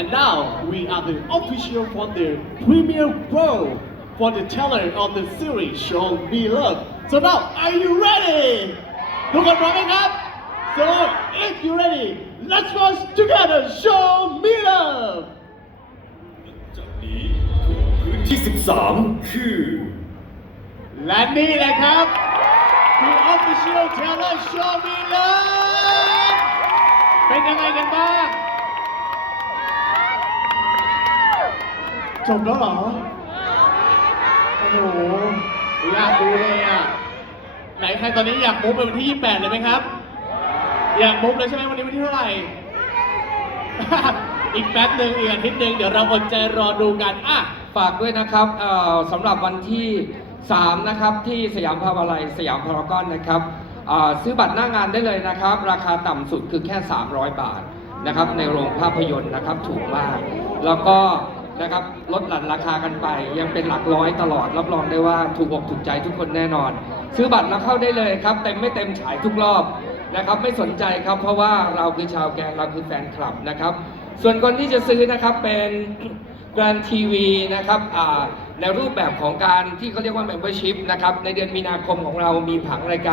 And now we are the official for the premiere role for the trailer of the series Show Me Love. So now, are you ready? ทุกคนพร้อมไหมครับ So if you ready, let's watch together Show Me Love. จากนี้ถึงพื้นที่ 13 คือ และนี่แหละครับ คือ official trailer Show Me Love เป็นยังไงกันบ้าง จบแล้วเหรอ โอ้โหอยากดูเลยอะ ไหนใครตอนนี้อยากมุกไปวันที่ 28 เลยไหมครับ อยากมุกเลยใช่ไหมวันนี้วันที่เท่าไหร่ อีกแป๊บหนึ่งอีกอาทิตย์หนึ่งเดี๋ยวเราอดใจรอดูกันอะ ฝากด้วยนะครับเอ่อสำหรับวันที่ 3 นะครับที่สยามพาวาไลสยามพารากอนนะครับอ่าซื้อบัตรหน้างานได้เลยนะครับ ราคาต่ำสุดคือแค่ 300 บาทนะครับในโรงภาพยนตร์นะครับถูกมาก แล้วก็ นะครับลดหลั่นราคากันไป ยังเป็นหลักร้อยตลอด รับรองได้ว่าถูกอกถูกใจทุกคนแน่นอน ซื้อบัตรแล้วเข้าได้เลยครับ เต็มไม่เต็มฉายทุกรอบนะครับ ไม่สนใจครับ เพราะว่าเราคือชาวแกนเราคือแฟนคลับนะครับ ส่วนคนที่จะซื้อนะครับเป็นแกรนทีวีนะครับในรูปแบบของการที่เขาเรียกว่า Membership นะครับในเดือนมีนาคมของเรามีผังรายการ